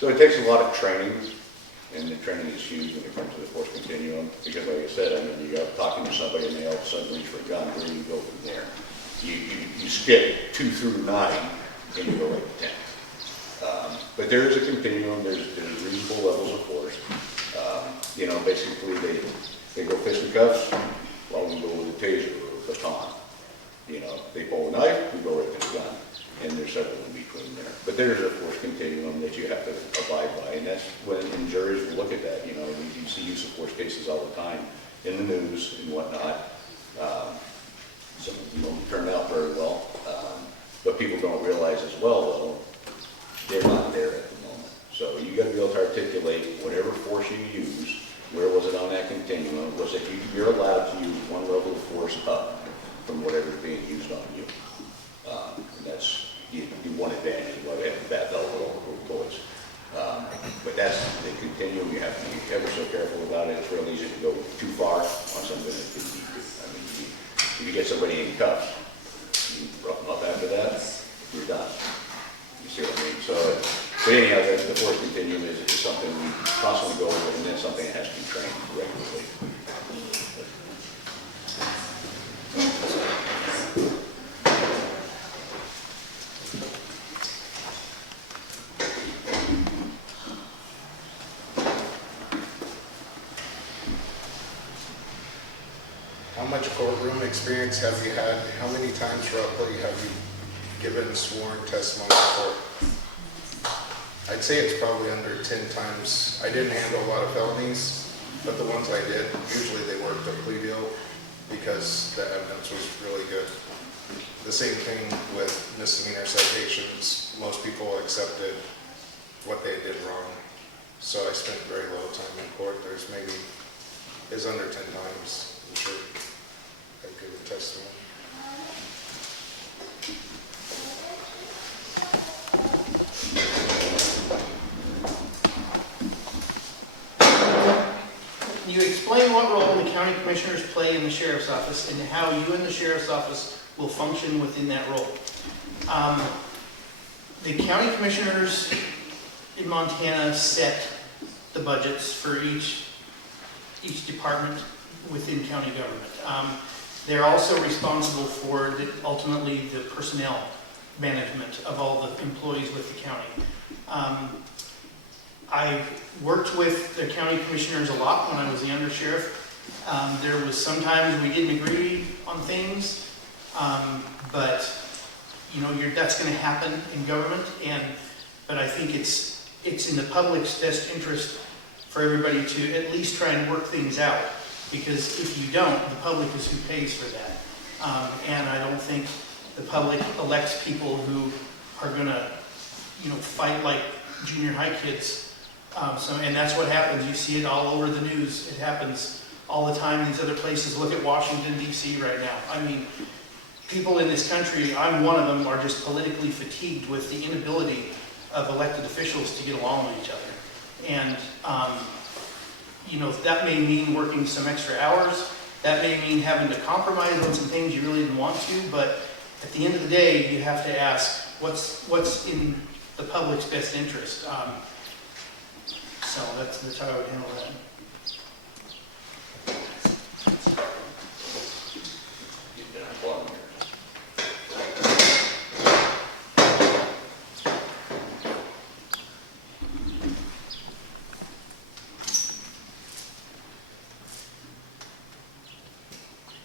So it takes a lot of training, and the training is huge when it comes to the force continuum, because like I said, you go talking to somebody and they all of a sudden reach for a gun, where do you go from there? You skip 2 through 9, and you go right to 10. But there is a continuum, there's reasonable levels of force. Basically they go fist and cuffs, while we go with a taser or a baton. They pull a knife, we go right to the gun. And there's several in between there. But there's a force continuum that you have to abide by, and that's when juries will look at that. You see use of force cases all the time in the news and whatnot. Some of them don't turn out very well, but people don't realize as well, though, they're not there at the moment. So you got to be able to articulate whatever force you use. Where was it on that continuum? Was it you're allowed to use one level of force up from whatever's being used on you? And that's one advantage of why we have the bad belt with all the boys. But that's, they continue, you have to be ever so careful about it. It's real easy to go too far on something that could be, I mean, if you get somebody in cuffs, you rough them up after that, you're done. You see what I mean? So, but anyhow, the force continuum is something we constantly go over, and then something that has to be trained regularly. How much courtroom experience have you had? How many times roughly have you given sworn testimony in court? I'd say it's probably under 10 times. I didn't handle a lot of felonies, but the ones I did, usually they worked a plea deal because the evidence was really good. The same thing with misdemeanor citations. Most people accepted what they did wrong. So I spent very little time in court. There's maybe, it's under 10 times, I'm sure. I've given testimony. You explain what role the county commissioners play in the sheriff's office and how you and the sheriff's office will function within that role. The county commissioners in Montana set the budgets for each department within county government. They're also responsible for ultimately the personnel management of all the employees with the county. I worked with the county commissioners a lot when I was the undersheriff. There was sometimes we didn't agree on things, but you know, that's going to happen in government. But I think it's in the public's best interest for everybody to at least try and work things out, because if you don't, the public is who pays for that. And I don't think the public elects people who are going to, you know, fight like junior high kids. And that's what happens. You see it all over the news. It happens all the time in these other places. Look at Washington, D.C. right now. I mean, people in this country, I'm one of them, are just politically fatigued with the inability of elected officials to get along with each other. And, you know, that may mean working some extra hours. That may mean having to compromise on some things you really didn't want to. But at the end of the day, you have to ask, what's in the public's best interest? So that's how I would handle that.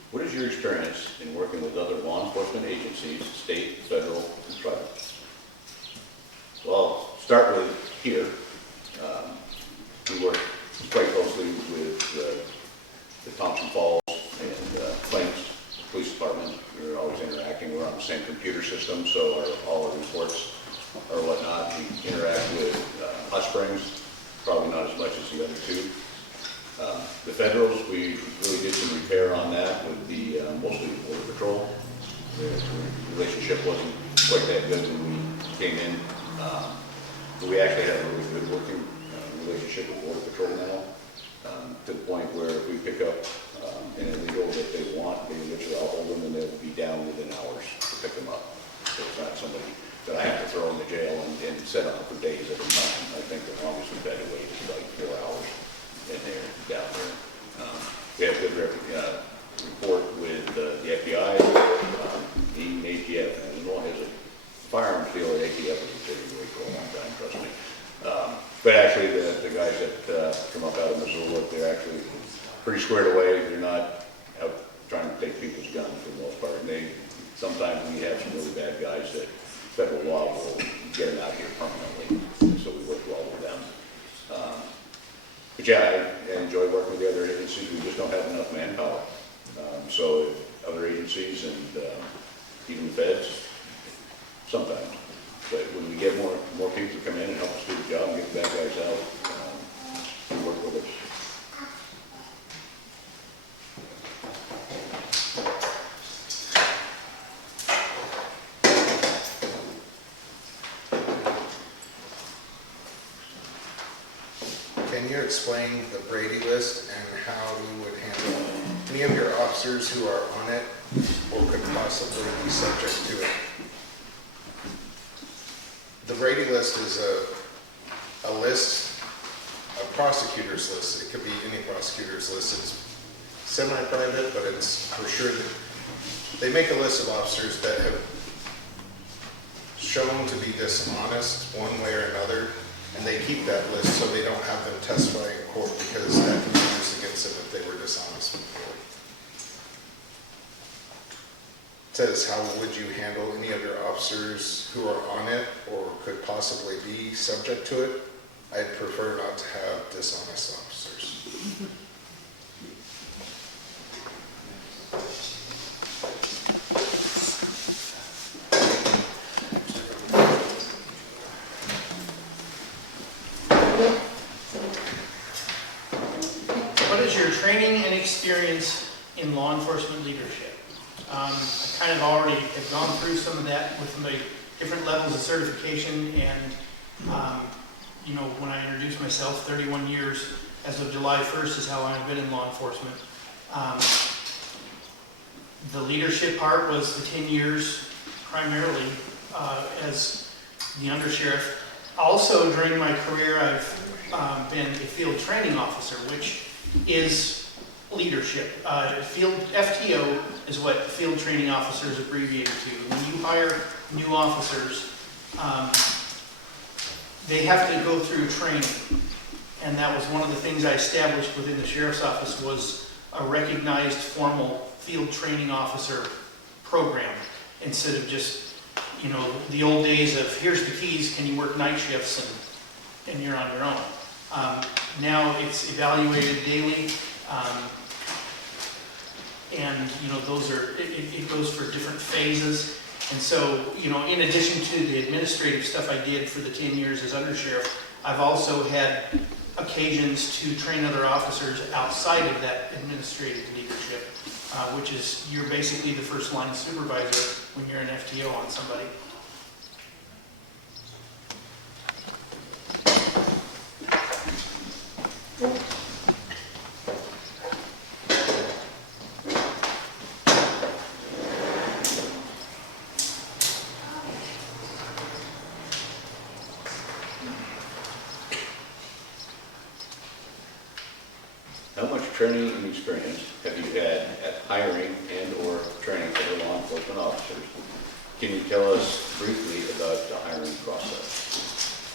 What is your experience in working with other law enforcement agencies, state, federal, and tribal? Well, I'll start with here. We work quite closely with the Thompson Falls and Claims Police Department. We're always interacting. We're on the same computer system, so all our reports or whatnot. We interact with Hot Springs, probably not as much as the other two. The Federals, we really did some repair on that with the mostly Border Patrol. The relationship wasn't quite that good when we came in. But we actually have a really good working relationship with Border Patrol now, to the point where if we pick up an illegal that they want, they literally, I'll hold them and they'll be down within hours to pick them up. So it's not somebody that I have to throw in the jail and set on for days at a time. I think the longest we've had to wait is like 4 hours. And they're down there. We have a good report with the FBI, the ATF, and as long as a firearms dealer, ATF has been taking away for a long time, trust me. But actually, the guys that come up out of Missoula, they're actually pretty squared away. They're not out trying to take people's guns for the most part. And sometimes we have some really bad guys that federal law will get them out here permanently. And so we work well with them. But yeah, I enjoy working with the other agencies. We just don't have enough manpower. So other agencies and even the feds, sometimes. But when we get more people to come in and help us do the job and get the bad guys out, we work with it. can you explain the Brady list and how you would handle any of your officers who are on it or could possibly be subject to it? The Brady list is a list, a prosecutor's list. It could be any prosecutor's list. It's semi-private, but it's for sure that they make a list of officers that have shown to be dishonest one way or another, and they keep that list so they don't have them testify in court because that can be used against them if they were dishonest before. It says, how would you handle any of your officers who are on it or could possibly be subject to it? I'd prefer not to have dishonest officers. What is your training and experience in law enforcement leadership? I kind of already have gone through some of that with the different levels of certification, and you know, when I introduced myself, 31 years as of July 1st is how I've been in law enforcement. The leadership part was the 10 years primarily as the undersheriff. Also, during my career, I've been a field training officer, which is leadership. Field FTO is what field training officer is abbreviated to. When you hire new officers, they have to go through training, and that was one of the things I established within the sheriff's office was a recognized formal field training officer program instead of just, you know, the old days of here's the keys, can you work night shifts, and you're on your own. Now it's evaluated daily, and you know, those are, it goes for different phases. And so, you know, in addition to the administrative stuff I did for the 10 years as undersheriff, I've also had occasions to train other officers outside of that administrative leadership, which is you're basically the first line supervisor when you're an FTO on somebody. How much training and experience have you had at hiring and or training other law enforcement officers? Can you tell us briefly about the hiring process?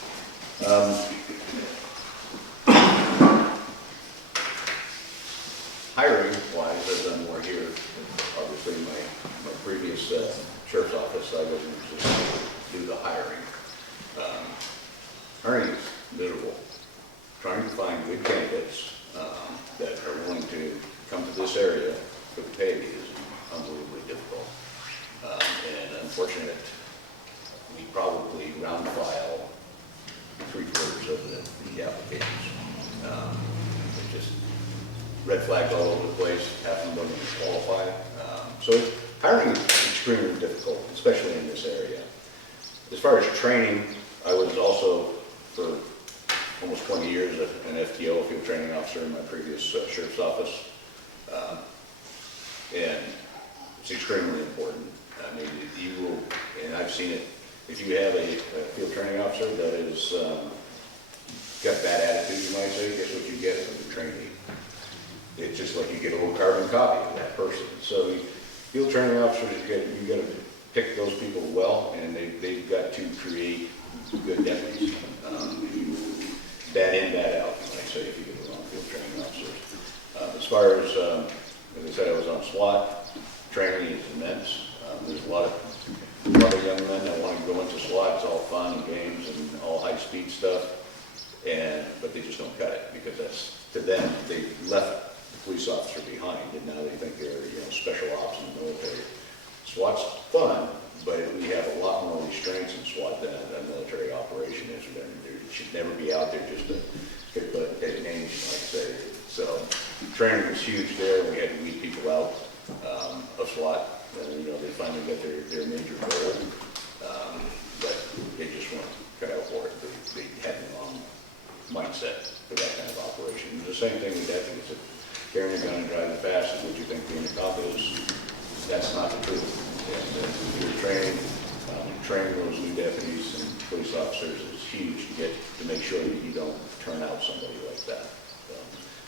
Hiring wise, I've done more here. Obviously, my previous sheriff's office, I wasn't just do the hiring. Hiring is miserable. Trying to find good candidates that are willing to come to this area for the pay is unbelievably difficult. And unfortunate, we probably round file 3/4 of the applications. It just red flags all over the place, half of them don't even qualify. So hiring is extremely difficult, especially in this area. As far as training, I was also for almost 20 years an FTO, a field training officer in my previous sheriff's office. And it's extremely important. I mean, you will, and I've seen it, if you have a field training officer that is got bad attitude, you might say, guess what you get from the trainee? It's just like you get a little carbon copy of that person. So field training officers, you got to pick those people well, and they've got to create good deputies. Bad in, bad out, you might say, if you get the wrong field training officers. As far as I said, I was on SWAT. Training is immense. There's a lot of young men that want to go into SWAT. It's all fun and games and all high-speed stuff, but they just don't cut it because that's, to them, they left the police officer behind, and now they think they're, you know, special ops in the military. SWAT's fun, but we have a lot more restraints in SWAT than a military operation is. They should never be out there just to kick butt and take names, you might say. So training was huge there. We had to weed people out of SWAT. You know, they finally got their major goal, but they just weren't cut out for it. They had the wrong mindset for that kind of operation. And the same thing with deputies. If carrying a gun and driving fast is what you think being a cop is, that's not the truth. And you're trained, training those new deputies and police officers is huge to make sure that you don't turn out somebody like that.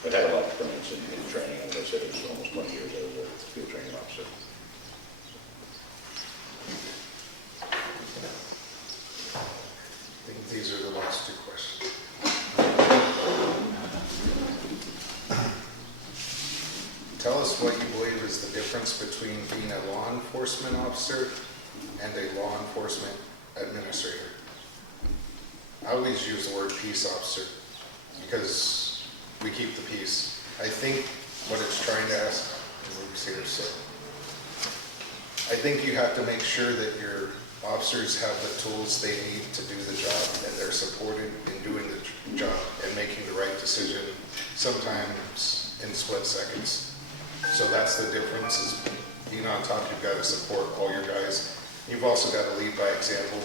I've had a lot of experience in training. As I said, it was almost 20 years I was a field training officer. I think these are the last two questions. Tell us what you believe is the difference between being a law enforcement officer and a law enforcement administrator. I always use the word peace officer because we keep the peace. I think what it's trying to ask, Rube's here, so I think you have to make sure that your officers have the tools they need to do the job and they're supported in doing the job and making the right decision, sometimes in split seconds. So that's the difference, is being on top, you've got to support all your guys. You've also got to lead by example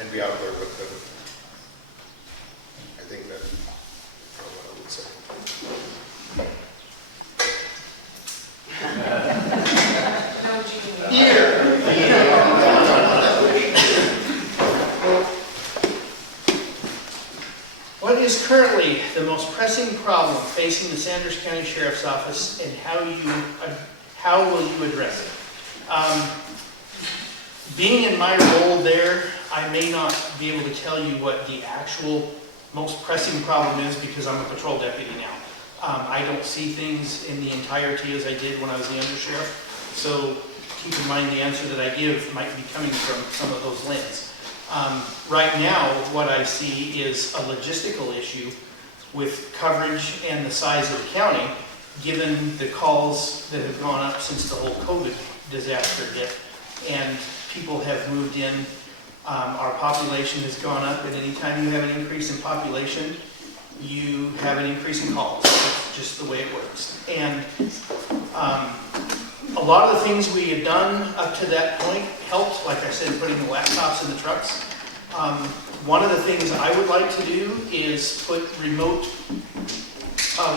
and be out there with them. I think that's what I would say. How would you? What is currently the most pressing problem facing the Sanders County Sheriff's Office, and how will you address it? Being in my role there, I may not be able to tell you what the actual most pressing problem is because I'm a patrol deputy now. I don't see things in the entirety as I did when I was the undersheriff, so keep in mind the answer that I give might be coming from some of those lenses. Right now, what I see is a logistical issue with coverage and the size of the county, given the calls that have gone up since the whole COVID disaster hit, and people have moved in. Our population has gone up, and anytime you have an increase in population, you have an increase in calls. It's just the way it works. And a lot of the things we had done up to that point helped, like I said, putting the laptops in the trucks. One of the things I would like to do is put remote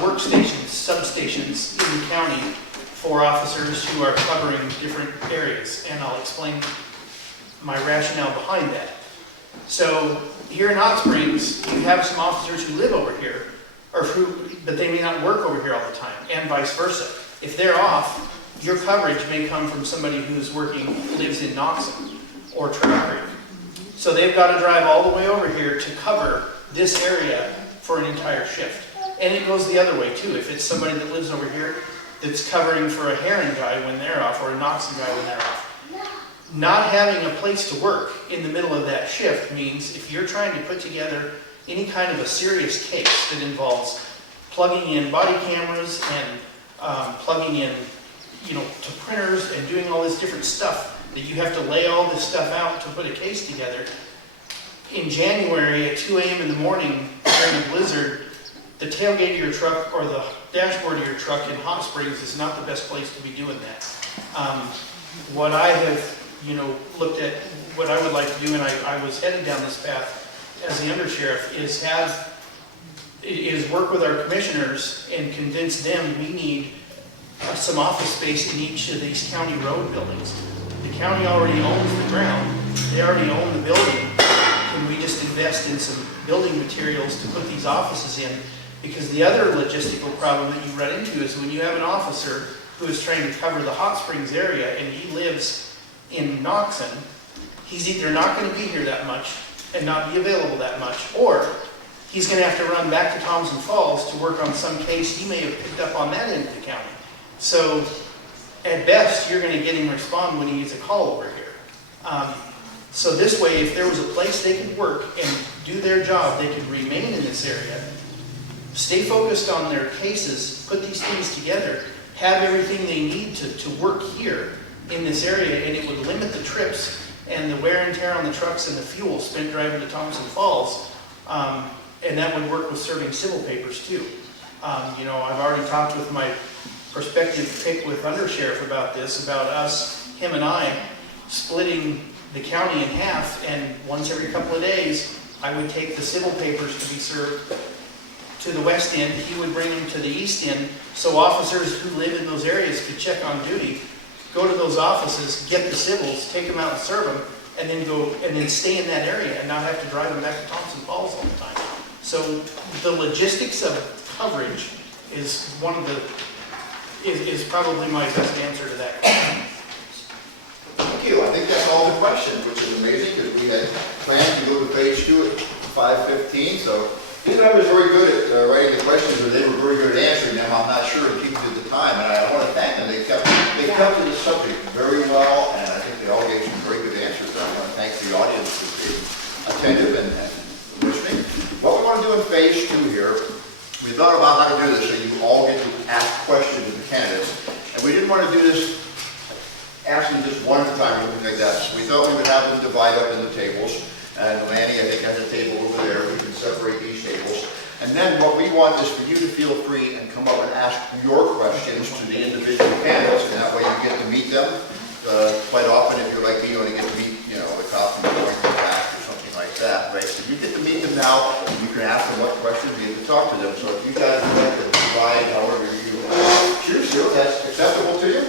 workstations, substations in the county for officers who are covering different areas, and I'll explain my rationale behind that. So here in Hot Springs, you have some officers who live over here, but they may not work over here all the time, and vice versa. If they're off, your coverage may come from somebody who's lives in Knoxon or Trail Creek. So they've got to drive all the way over here to cover this area for an entire shift. And it goes the other way too. If it's somebody that lives over here that's covering for a Heron guy when they're off, or a Knoxon guy when they're off. Not having a place to work in the middle of that shift means if you're trying to put together any kind of a serious case that involves plugging in body cameras and plugging in, to printers and doing all this different stuff, that you have to lay all this stuff out to put a case together. In January at 2 a.m. in the morning during a blizzard, the tailgate of your truck or the dashboard of your truck in Hot Springs is not the best place to be doing that. What I have, looked at, what I would like to do, and I was headed down this path as the undersheriff, is work with our commissioners and convince them we need some office space in each of these county road buildings. The county already owns the ground, they already own the building. Can we just invest in some building materials to put these offices in? Because the other logistical problem that you run into is when you have an officer who is trying to cover the Hot Springs area and he lives in Knoxon, he's either not going to be here that much and not be available that much, or he's going to have to run back to Thompson Falls to work on some case he may have picked up on that end of the county. So at best, you're going to get him respond when he gets a call over here. So this way, if there was a place they could work and do their job, they could remain in this area, stay focused on their cases, put these things together, have everything they need to work here in this area, and it would limit the trips and the wear and tear on the trucks and the fuel spent driving to Thompson Falls, and that would work with serving civil papers too. I've already talked with my prospective pick with undersheriff about this, about us, him and I, splitting the county in half, and once every couple of days, I would take the civil papers to be served to the west end, he would bring them to the east end, so officers who live in those areas could check on duty, go to those offices, get the civils, take them out and serve them, and then stay in that area and not have to drive them back to Thompson Falls all the time. So the logistics of coverage is is probably my best answer to that question. Thank you. I think that's all the questions, which is amazing because we had planned to go to phase 2 at 5:15. So these guys were very good at writing the questions, or they were very good at answering them. I'm not sure if people did the time, and I want to thank them. They kept to the subject very well, and I think they all gave some very good answers. I want to thank the audience for being attentive and listening. What we want to do in phase 2 here, we thought about how to do this so you all get to ask questions of the candidates, and we didn't want to do this asking just one at a time or anything like that. So we thought we would have them divide up into tables. And Lanny, I think, has a table over there. We can separate these tables. And then what we want is for you to feel free and come up and ask your questions to the individual candidates. And that way you get to meet them. Quite often, if you're like me, you only get to meet, the cops and going to the back or something like that, right? So you get to meet them now. You can ask them what questions you get to talk to them. So if you guys would like to divide however you choose to, that's acceptable to you?